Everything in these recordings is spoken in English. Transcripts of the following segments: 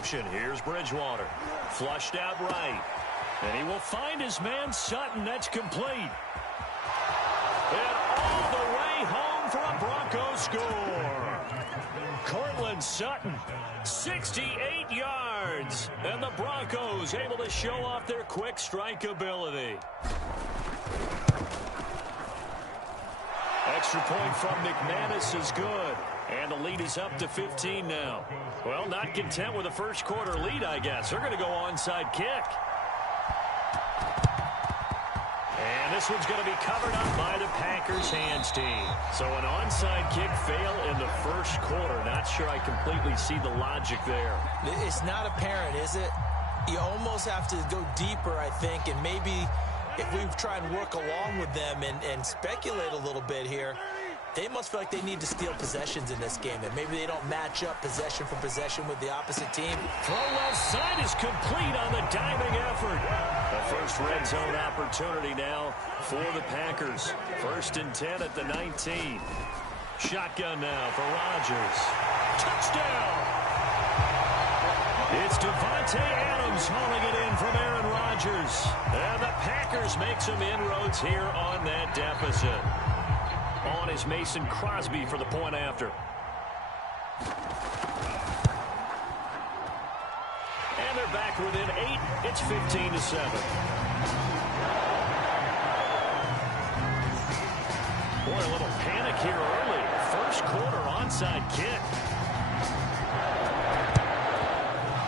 reception. Here's Bridgewater. Flushed out right. And he will find his man Sutton. That's complete. And all the way home for a Broncos score. Cortland Sutton, 68 yards. And the Broncos able to show off their quick strike ability. Extra point from McManus is good. And the lead is up to 15 now. Well, not content with a first quarter lead, I guess. They're going to go onside kick. And this one's going to be covered up by the Packers hands team. So an onside kick fail in the first quarter. Not sure I completely see the logic there. It's not apparent, is it? You almost have to go deeper, I think, and maybe if we try and work along with them and speculate a little bit here, they must feel like they need to steal possessions in this game, and maybe they don't match up possession for possession with the opposite team. Throw left side is complete on the diving effort. The first red zone opportunity now for the Packers. 1st and 10 at the 19. Shotgun now for Rodgers. Touchdown! It's Devontae Adams hauling it in from Aaron Rodgers. And the Packers make some inroads here on that deficit. On is Mason Crosby for the point after. And they're back within 8. It's 15-7. Boy, a little panic here early. First quarter onside kick.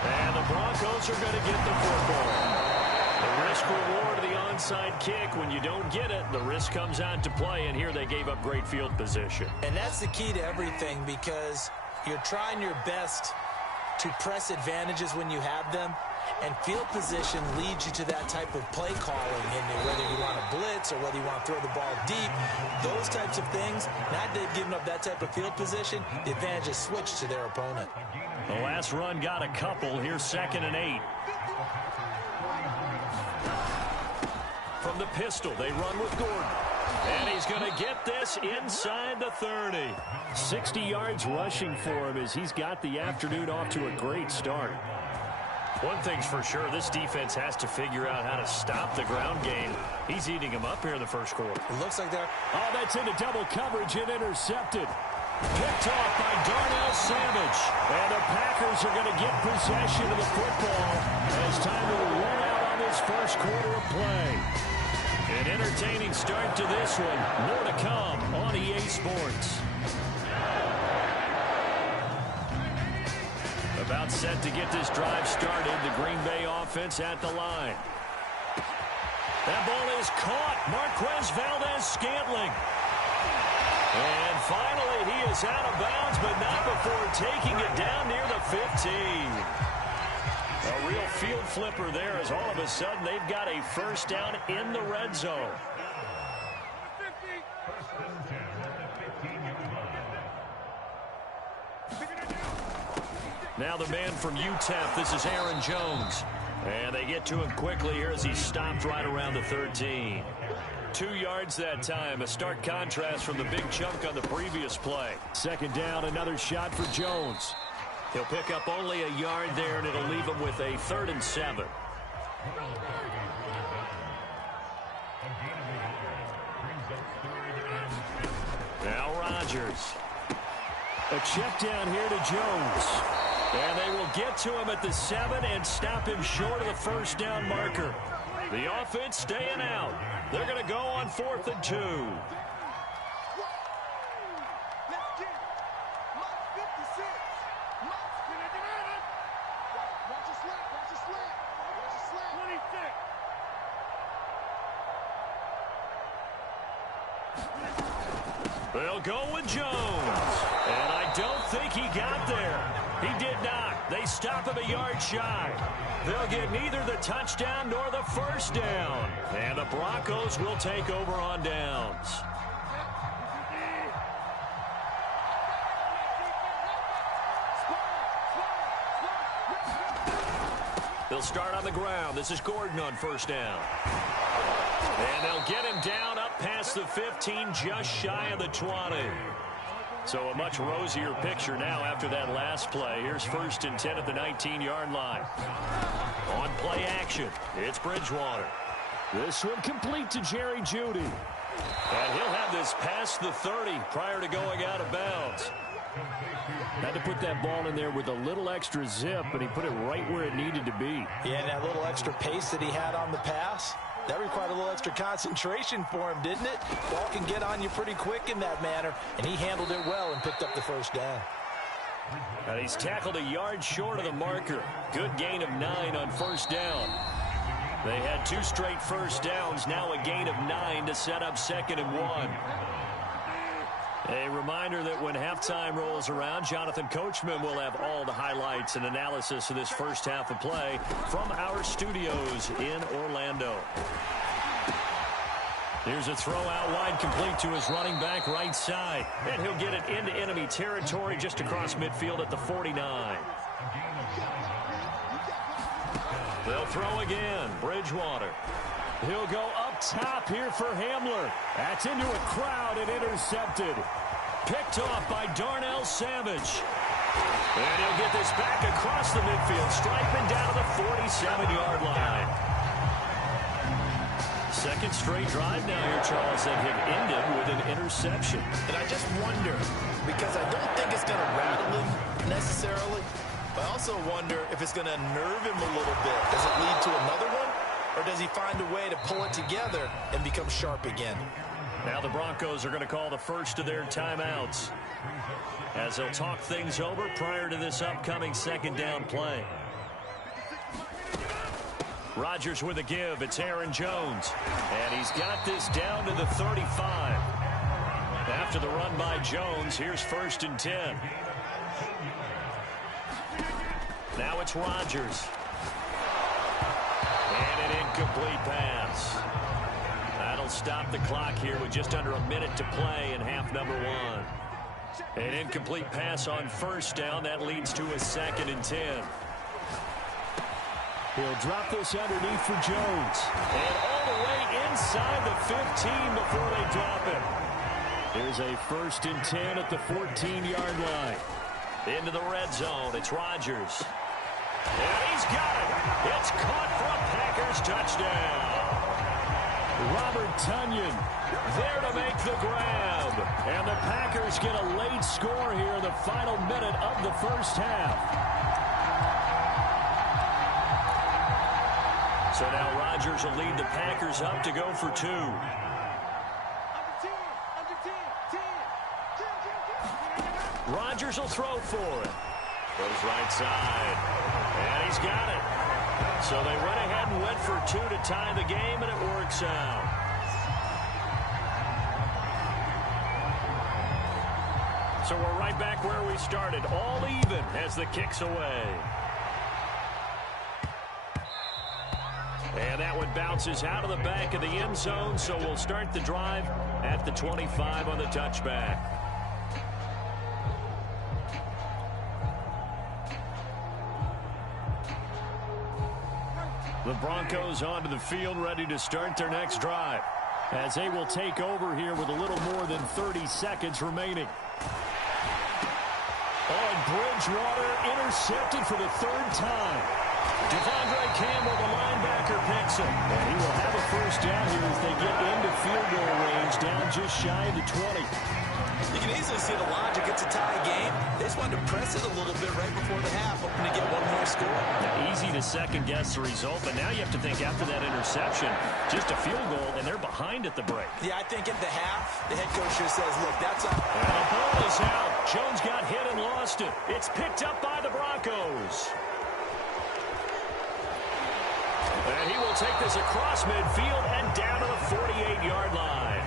And the Broncos are going to get the football. The risk-reward of the onside kick. When you don't get it, the risk comes out to play, and here they gave up great field position. And that's the key to everything, because you're trying your best to press advantages when you have them, and field position leads you to that type of play calling, and whether you want to blitz or whether you want to throw the ball deep, those types of things, now that they've given up that type of field position, the advantage is switched to their opponent. The last run got a couple. Here's 2nd and 8. From the pistol, they run with Gordon. And he's going to get this inside the 30. 60 yards rushing for him as he's got the afternoon off to a great start. One thing's for sure, this defense has to figure out how to stop the ground game. He's eating him up here in the first quarter. It looks like they're... Oh, that's into double coverage and intercepted. Picked off by Darnell Savage. And the Packers are going to get possession of the football as time to run out on this first quarter of play. An entertaining start to this one. More to come on EA Sports. About set to get this drive started. The Green Bay offense at the line. That ball is caught. Marquez Valdez-Scantling. And finally, he is out of bounds, but not before taking it down near the 15. A real field flipper there as all of a sudden they've got a first down in the red zone. Now the man from UTEP, this is Aaron Jones. And they get to him quickly here as he stopped right around the 13. 2 yards that time, a stark contrast from the big chunk on the previous play. 2nd down, another shot for Jones. He'll pick up only a yard there, and it'll leave him with a 3rd and 7. Now Rodgers. A check down here to Jones. And they will get to him at the 7 and stop him short of the first down marker. The offense staying out. They're going to go on 4th and 2. They'll go with Jones. And I don't think he got there. He did not. They stop him a yard shy. They'll get neither the touchdown nor the first down. And the Broncos will take over on downs. They'll start on the ground. This is Gordon on first down. And they'll get him down up past the 15, just shy of the 20. So a much rosier picture now after that last play. Here's 1st and 10 at the 19-yard line. On play action, it's Bridgewater. This one complete to Jerry Jeudy. And he'll have this past the 30 prior to going out of bounds. Had to put that ball in there with a little extra zip, and he put it right where it needed to be. Yeah, and that little extra pace that he had on the pass, that required a little extra concentration for him, didn't it? Ball can get on you pretty quick in that manner, and he handled it well and picked up the first down. And he's tackled a yard short of the marker. Good gain of 9 on first down. They had 2 straight first downs, now a gain of 9 to set up 2nd and 1. A reminder that when halftime rolls around, Jonathan Coachman will have all the highlights and analysis of this first half of play from our studios in Orlando. Here's a throw out wide, complete to his running back right side. And he'll get it into enemy territory just across midfield at the 49. They'll throw again. Bridgewater. He'll go up top here for Hamler. That's into a crowd and intercepted. Picked off by Darnell Savage. And he'll get this back across the midfield, striping down to the 47-yard line. Second straight drive now here, Charles, that have ended with an interception. And I just wonder, because I don't think it's going to rattle him necessarily, but I also wonder if it's going to nerve him a little bit. Does it lead to another one? Or does he find a way to pull it together and become sharp again? Now the Broncos are going to call the first of their timeouts as they'll talk things over prior to this upcoming 2nd down play. Rodgers with a give. It's Aaron Jones. And he's got this down to the 35. After the run by Jones, here's 1st and 10. Now it's Rodgers. And an incomplete pass. That'll stop the clock here with just under a minute to play in half number 1. An incomplete pass on first down. That leads to a 2nd and 10. He'll drop this underneath for Jones. And all the way inside the 15 before they drop it. Here's a 1st and 10 at the 14-yard line. Into the red zone. It's Rodgers. And he's got it. It's caught for a Packers touchdown. Robert Tonyan there to make the grab. And the Packers get a late score here in the final minute of the first half. So now Rodgers will lead the Packers up to go for 2. Rodgers will throw for it. Goes right side. And he's got it. So they went ahead and went for 2 to tie the game, and it works out. So we're right back where we started, all even as the kick's away. And that one bounces out of the back of the end zone, so we'll start the drive at the 25 on the touchback. The Broncos onto the field, ready to start their next drive, as they will take over here with a little more than 30 seconds remaining. And Bridgewater intercepted for the 3rd time. Devondre Campbell, the linebacker, picks him. And he will have a first down here as they get into field goal range, down just shy of the 20. You can easily see the logic. It's a tie game. They just wanted to press it a little bit right before the half, hoping to get one more score. Now, easy to second-guess the result, but now you have to think after that interception, just a field goal, and they're behind at the break. Yeah, I think at the half, the head coach just says, look, that's up. And the ball is out. Jones got hit and lost it. It's picked up by the Broncos. And he will take this across midfield and down to the 48-yard line.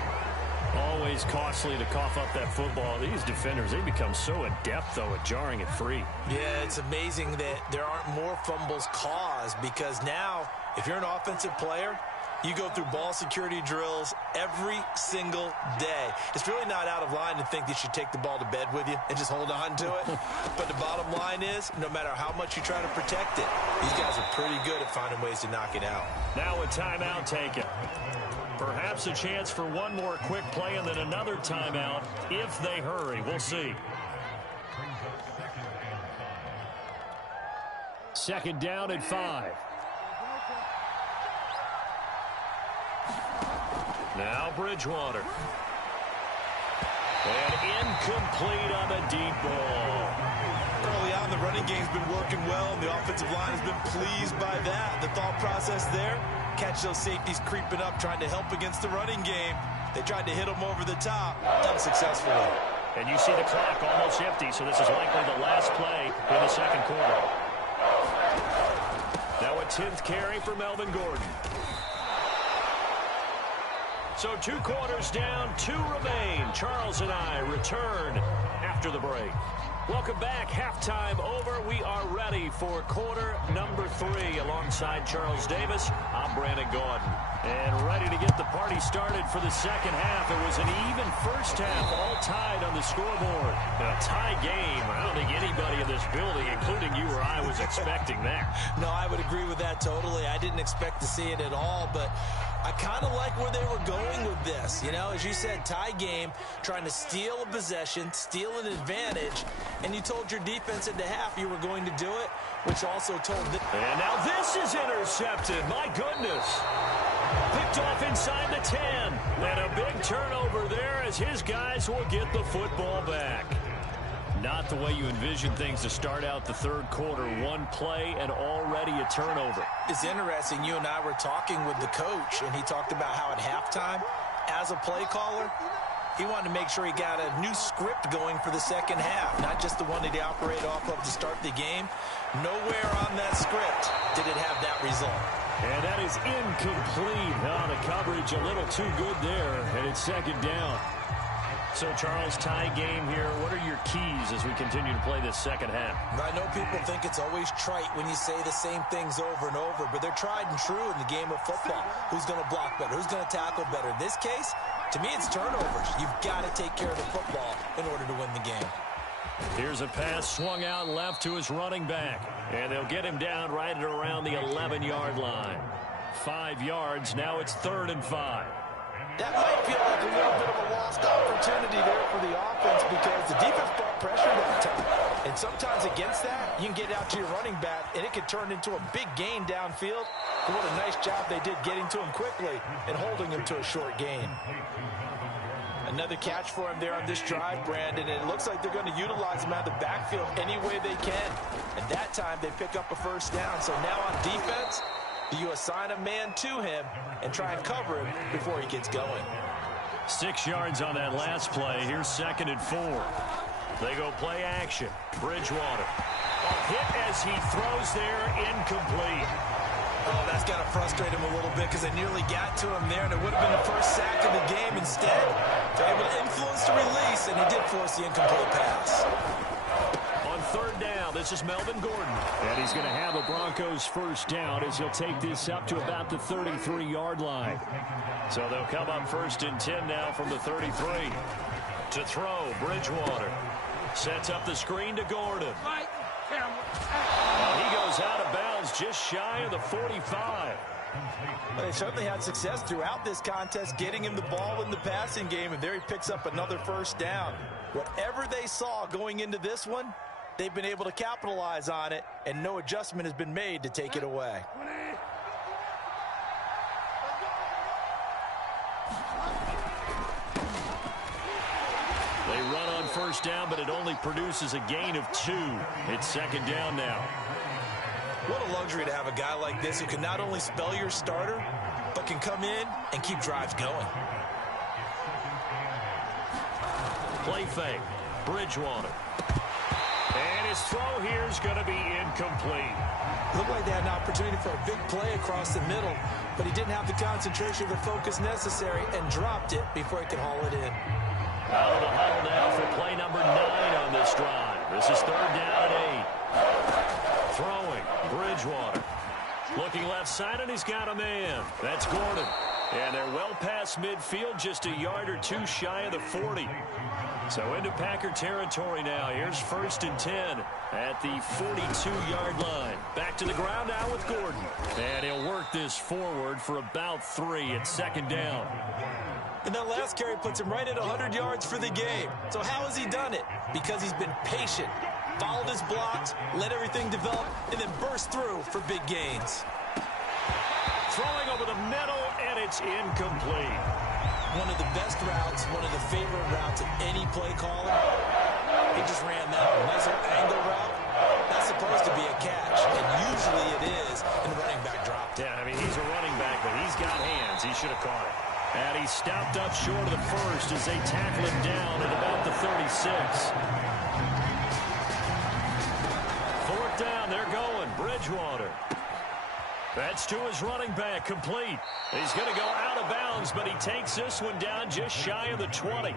Always costly to cough up that football. These defenders, they become so adept, though, at jarring it free. Yeah, it's amazing that there aren't more fumbles caused, because now, if you're an offensive player, You go through ball security drills every single day. It's really not out of line to think you should take the ball to bed with you and just hold on to it. But the bottom line is, no matter how much you try to protect it, these guys are pretty good at finding ways to knock it out. Now a timeout taken. Perhaps a chance for one more quick play and then another timeout if they hurry. We'll see. Second down at 5. Now Bridgewater. And incomplete on the deep ball. Early on, the running game's been working well, and the offensive line has been pleased by that. The thought process there, catch those safeties creeping up, trying to help against the running game. They tried to hit them over the top, unsuccessfully. And you see the clock almost empty, so this is likely the last play in the second quarter. Now a 10th carry for Melvin Gordon. So 2 quarters down, 2 remain. Charles and I return after the break. Welcome back. Halftime over. We are ready for quarter number 3. Alongside Charles Davis, I'm Brandon Gaudin. And ready to get the party started for the second half. It was an even first half, all tied on the scoreboard. A tie game. I don't think anybody in this building, including you or I, was expecting that. No, I would agree with that totally. I didn't expect to see it at all, but I kind of like where they were going with this. You know, as you said, tie game, trying to steal a possession, steal an advantage, and you told your defense at the half you were going to do it, which also told them. And now this is intercepted. My goodness. Picked off inside the 10. And a big turnover there as his guys will get the football back. Not the way you envision things to start out the third quarter. One play and already a turnover. It's interesting. You and I were talking with the coach, and he talked about how at halftime, as a play caller, he wanted to make sure he got a new script going for the second half, not just the one that he operated off of to start the game. Nowhere on that script did it have that result. And that is incomplete. Oh, the coverage a little too good there, and it's second down. So, Charles, tie game here. What are your keys as we continue to play this second half? I know people think it's always trite when you say the same things over and over, but they're tried and true in the game of football. Who's going to block better? Who's going to tackle better? In this case, to me, it's turnovers. You've got to take care of the football in order to win the game. Here's a pass swung out left to his running back. And they'll get him down right at around the 11-yard line. 5 yards. Now it's 3rd and 5. That might feel like a little bit of a lost opportunity there for the offense because the defense brought pressure that time. And sometimes against that, you can get out to your running back, and it could turn into a big gain downfield. But what a nice job they did getting to him quickly and holding him to a short gain. Another catch for him there on this drive, Brandon, and it looks like they're going to utilize him out of the backfield any way they can. And that time, they pick up a first down. So now on defense, do you assign a man to him and try and cover him before he gets going? 6 yards on that last play. Here's 2nd and 4. They go play action. Bridgewater. A hit as he throws there, incomplete. Oh, that's got to frustrate him a little bit because they nearly got to him there, and it would have been the first sack of the game. Instead, they're able to influence the release, and he did force the incomplete pass. On 3rd down, this is Melvin Gordon. And he's going to have a Broncos first down as he'll take this up to about the 33-yard line. So they'll come up 1st and 10 now from the 33. To throw, Bridgewater. Sets up the screen to Gordon. He goes out of bounds just shy of the 45. Well, they certainly had success throughout this contest getting him the ball in the passing game, and there he picks up another first down. Whatever they saw going into this one, they've been able to capitalize on it, and no adjustment has been made to take it away. They run on first down, but it only produces a gain of 2. It's 2nd down now. What a luxury to have a guy like this who can not only spell your starter, but can come in and keep drives going. Play fake. Bridgewater. And his throw here is going to be incomplete. Looked like they had an opportunity for a big play across the middle, but he didn't have the concentration or the focus necessary and dropped it before he could haul it in. Out of the huddle now for play number 9 on this drive. This is 3rd down and 8. Throwing, Bridgewater. Looking left side, and he's got a man. That's Gordon. And they're well past midfield, just a yard or two shy of the 40. So into Packer territory now. Here's 1st and 10 at the 42-yard line. Back to the ground now with Gordon. And he'll work this forward for about 3 at 2nd down. And that last carry puts him right at 100 yards for the game. So how has he done it? Because he's been patient, followed his blocks, let everything develop, and then burst through for big gains. Throwing over the middle, and it's incomplete. One of the best routes, one of the favorite routes of any play caller. He just ran that nice little angle route. That's supposed to be a catch, and usually it is in running back drop. Yeah, I mean, he's a running back, but he's got hands. He should have caught it. And he stopped up short of the first as they tackle him down at about the 36. 4th down, they're going. Bridgewater. That's to his running back, complete. He's going to go out of bounds, but he takes this one down just shy of the 20.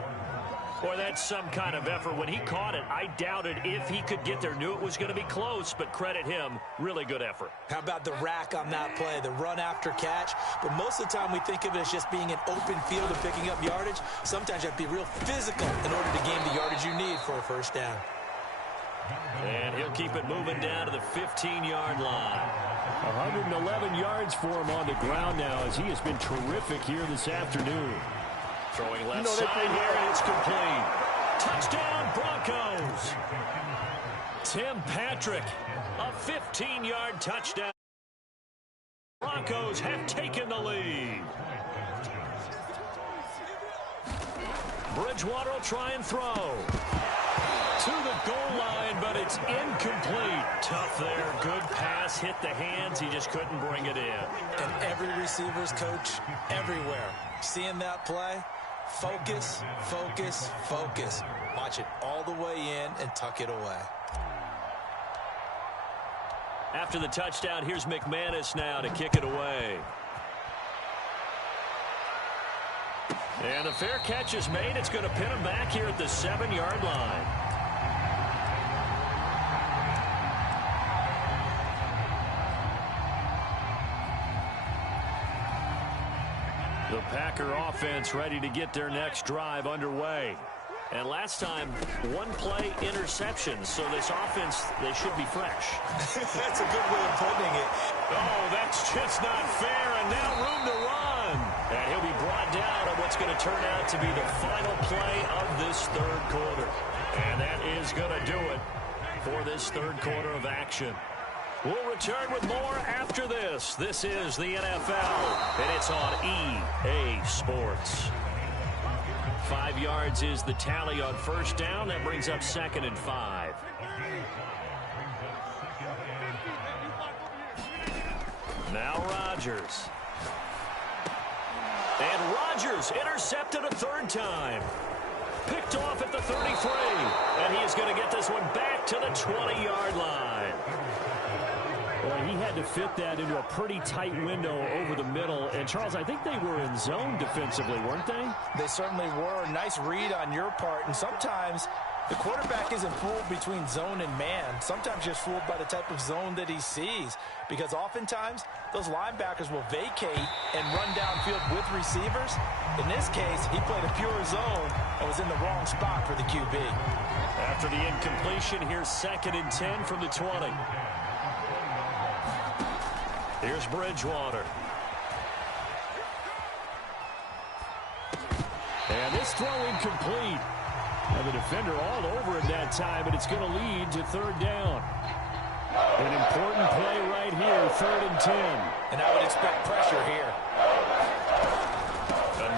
Boy, that's some kind of effort. When he caught it, I doubted if he could get there. Knew it was going to be close, but credit him. Really good effort. How about the rack on that play, the run after catch? But most of the time we think of it as just being an open field and picking up yardage. Sometimes you have to be real physical in order to gain the yardage you need for a 1st down. And he'll keep it moving down to the 15-yard line. 111 yards for him on the ground now as he has been terrific here this afternoon. Throwing left side here, and it's complete. Touchdown, Broncos. Tim Patrick, a 15-yard touchdown. Broncos have taken the lead. Bridgewater will try and throw. To the goal line, but it's incomplete. Tough there. Good pass. Hit the hands. He just couldn't bring it in. And every receiver's coach everywhere. Seeing that play, focus, focus, focus. Watch it all the way in and tuck it away. After the touchdown, here's McManus now to kick it away. And the fair catch is made. It's going to pin him back here at the 7-yard line. The Packer offense ready to get their next drive underway. And last time, 1-play interception. So this offense, they should be fresh. That's a good way of putting it. Oh, that's just not fair. And now room to run. And he'll be brought down on what's going to turn out to be the final play of this 3rd quarter. And that is going to do it for this 3rd quarter of action. We'll return with more after this. This is the NFL, and it's on EA Sports. 5 yards is the tally on 1st down. That brings up 2nd and 5. Now Rodgers. And Rodgers intercepted a 3rd time. Picked off at the 33. And he is going to get this one back to the 20-yard line. Well, he had to fit that into a pretty tight window over the middle. And, Charles, I think they were in zone defensively, weren't they? They certainly were. Nice read on your part. And sometimes the quarterback isn't fooled between zone and man. Sometimes just fooled by the type of zone that he sees. Because oftentimes, those linebackers will vacate and run downfield with receivers. In this case, he played a pure zone and was in the wrong spot for the QB. After the incompletion, here's 2nd and 10 from the 20. Here's Bridgewater. And this throw incomplete. And the defender all over it that time, but it's going to lead to 3rd down. An important play right here, 3rd and 10. And I would expect pressure here.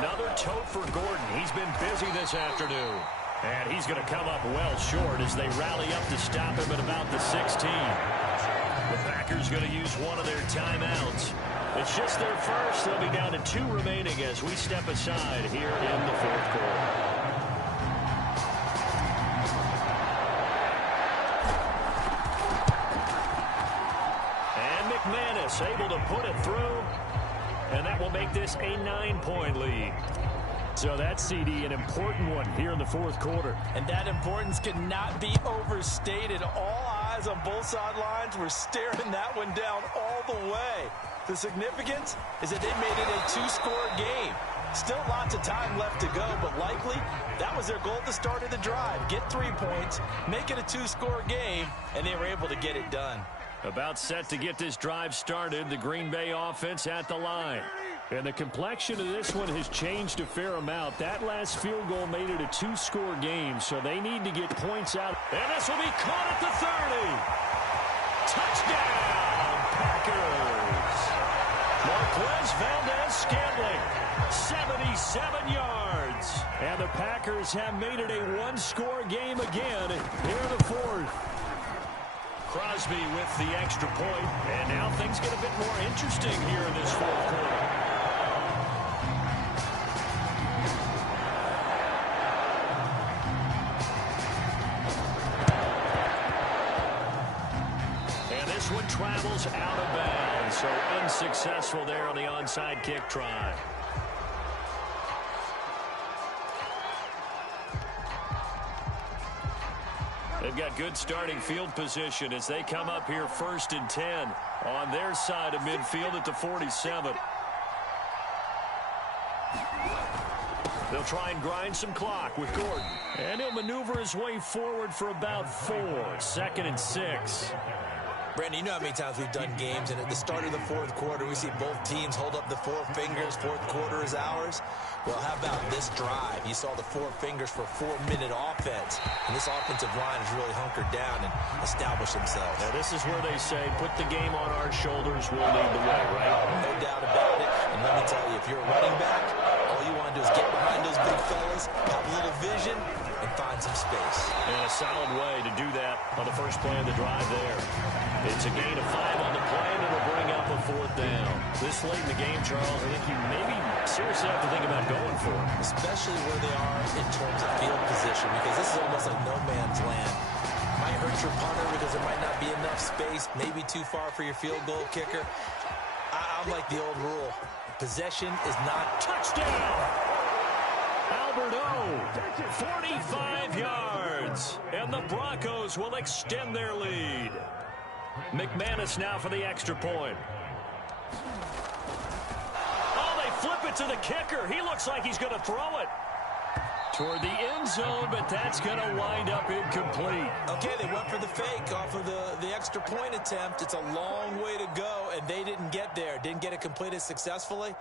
Another tote for Gordon. He's been busy this afternoon. And he's going to come up well short as they rally up to stop him at about the 16. The Packers going to use one of their timeouts. It's just their first. They'll be down to 2 remaining as we step aside here in the 4th quarter. And McManus able to put it through. And that will make this a 9-point lead. So that's, CD, an important one here in the 4th quarter. And that importance cannot be overstated. All eyes guys on both sidelines were staring that one down all the way. The significance is that they made it a two-score game. Still lots of time left to go, but likely that was their goal at the start of the drive. Get 3 points, make it a two-score game, and they were able to get it done. About set to get this drive started, the Green Bay offense at the line. And the complexion of this one has changed a fair amount. That last field goal made it a two-score game, so they need to get points out. And this will be caught at the 30. Touchdown, Packers. Marquez Valdez-Scantling, 77 yards. And the Packers have made it a one-score game again here in the fourth. Crosby with the extra point, and now things get a bit more interesting here in this fourth quarter. And this one travels out of bounds, so unsuccessful there on the onside kick try. They've got good starting field position as they come up here 1st and 10 on their side of midfield at the 47. They'll try and grind some clock with Gordon. And he'll maneuver his way forward for about 4. 2nd and 6. Brandon, you know how many times we've done games, and at the start of the fourth quarter, we see both teams hold up the 4 fingers. Fourth quarter is ours. Well, how about this drive? You saw the 4 fingers for 4-minute offense, and this offensive line has really hunkered down and established themselves. Now, this is where they say, put the game on our shoulders, we'll lead the way, right? No doubt about it. And let me tell you, if you're a running back, all you want to do is get behind those big fellas, have a little vision, and find some space. And a solid way to do that on the first play of the drive there. It's a gain of 5 on the play, and it'll bring up a 4th down. This late in the game, Charles, I think you maybe seriously have to think about going for it. Especially where they are in terms of field position, because this is almost like no man's land. Might hurt your punter because there might not be enough space, maybe too far for your field goal kicker. I'm like the old rule. Possession is not touchdown. Albert O, 45 yards, and the Broncos will extend their lead. McManus now for the extra point. Oh, they flip it to the kicker. He looks like he's going to throw it toward the end zone, but that's going to wind up incomplete. Okay, they went for the fake off of the extra point attempt. It's a long way to go, and they didn't get there. Didn't get it completed successfully.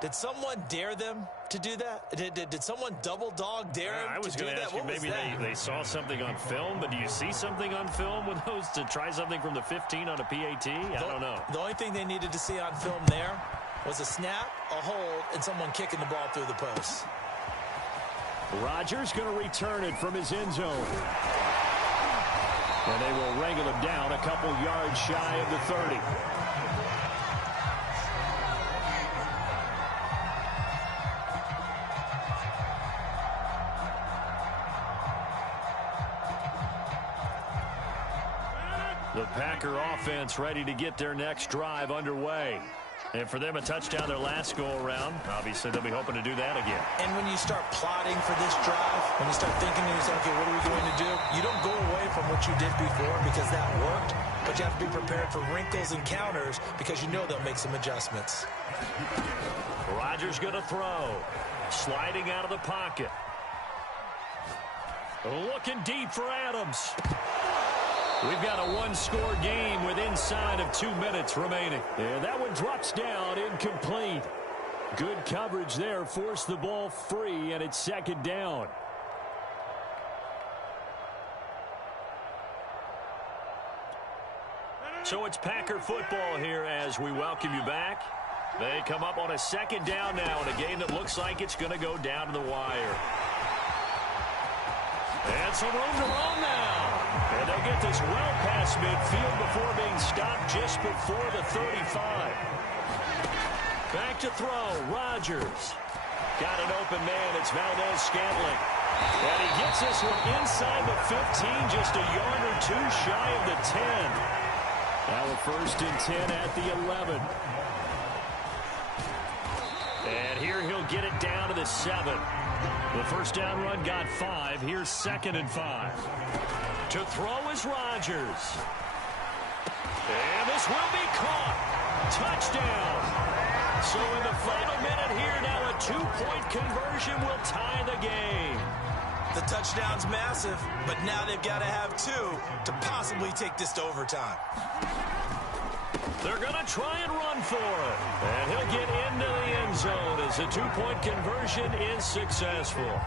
Did someone dare them to do that? Did someone double dog dare them I was to do going to that? ask you, maybe they saw something on film, but do you see something on film with those to try something from the 15 on a PAT? I don't know. The only thing they needed to see on film there was a snap, a hold, and someone kicking the ball through the post. Rodgers going to return it from his end zone. And they will wrangle him down a couple yards shy of the 30. The Packer offense ready to get their next drive underway. And for them, a touchdown their last go-around. Obviously, they'll be hoping to do that again. And when you start plotting for this drive, when you start thinking to yourself, okay, what are we going to do? You don't go away from what you did before because that worked, but you have to be prepared for wrinkles and counters because you know they'll make some adjustments. Rodgers going to throw. Sliding out of the pocket. Looking deep for Adams. We've got a one-score game with inside of 2 minutes remaining. And that one drops down, incomplete. Good coverage there, forced the ball free, and it's 2nd down. So it's Packer football here as we welcome you back. They come up on a 2nd down now in a game that looks like it's going to go down to the wire. And some room to roam now. And they'll get this well past midfield before being stopped just before the 35. Back to throw. Rodgers. Got an open man. It's Valdez-Scantling. And he gets this one inside the 15, just a yard or 2 shy of the 10. Now a 1st and 10 at the 11. And here he'll get it down to the 7. The first down run got 5. Here's 2nd and 5. To throw is Rodgers. And this will be caught. Touchdown. So in the final minute here, now a 2-point conversion will tie the game. The touchdown's massive, but now they've got to have 2 to possibly take this to overtime. They're going to try and run for it. And he'll get into the end zone as the 2-point conversion is successful.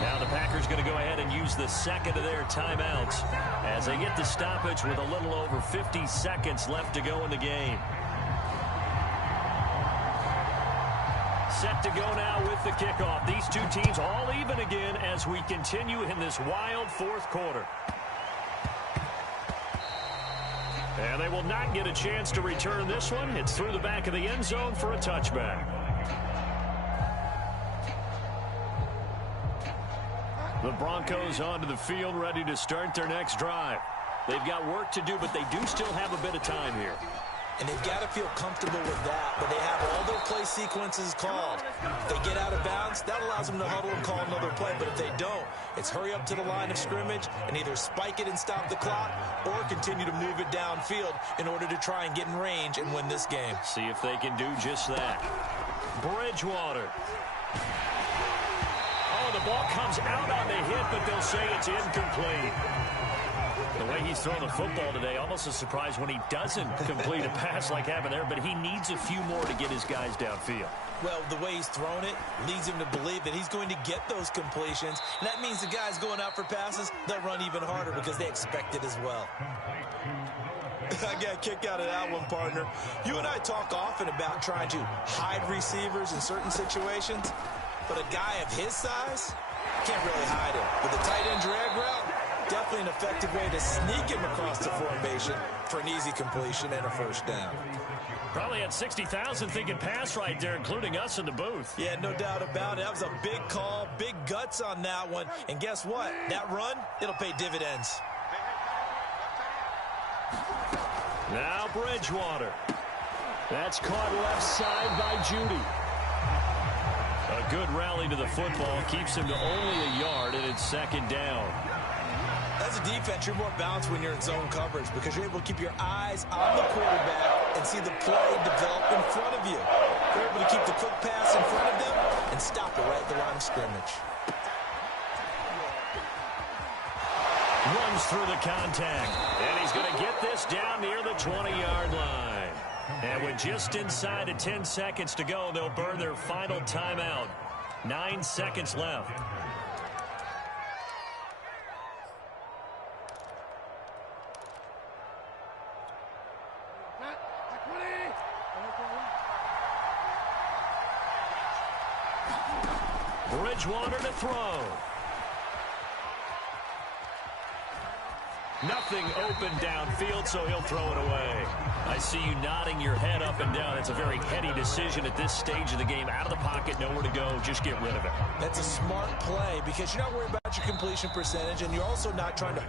Now the Packers going to go ahead and use the second of their timeouts as they get the stoppage with a little over 50 seconds left to go in the game. Set to go now with the kickoff. These two teams all even again as we continue in this wild fourth quarter. And they will not get a chance to return this one. It's through the back of the end zone for a touchback. The Broncos onto the field ready to start their next drive. They've got work to do, but they do still have a bit of time here. And they've got to feel comfortable with that, but they have all their play sequences called. If they get out of bounds, that allows them to huddle and call another play. But if they don't, it's hurry up to the line of scrimmage and either spike it and stop the clock or continue to move it downfield in order to try and get in range and win this game. See if they can do just that. Bridgewater. Oh, the ball comes out on the hit, but they'll say it's incomplete. The way he's thrown the football today, almost a surprise when he doesn't complete a pass like happened there, but he needs a few more to get his guys downfield. Well, the way he's thrown it leads him to believe that he's going to get those completions, and that means the guys going out for passes, they'll run even harder because they expect it as well. I got a kick out of that one, partner. You and I talk often about trying to hide receivers in certain situations, but a guy of his size can't really hide him. With a tight end drag route, definitely an effective way to sneak him across the formation for an easy completion and a first down. Probably had 60,000 thinking pass right there, including us in the booth. Yeah, no doubt about it. That was a big call, big guts on that one. And guess what? That run, it'll pay dividends. Now Bridgewater. That's caught left side by Judy. A good rally to the football keeps him to only a yard, and it's 2nd down. As a defense, you're more balanced when you're in zone coverage because you're able to keep your eyes on the quarterback and see the play develop in front of you. You're able to keep the quick pass in front of them and stop it right at the line of scrimmage. Runs through the contact, and he's going to get this down near the 20-yard line. And with just inside of 10 seconds to go, they'll burn their final timeout. 9 seconds left. Bridgewater to throw. Nothing open downfield, so he'll throw it away. I see you nodding your head up and down. It's a very heady decision at this stage of the game. Out of the pocket, nowhere to go. Just get rid of it. That's a smart play because you're not worried about your completion percentage, and you're also not trying to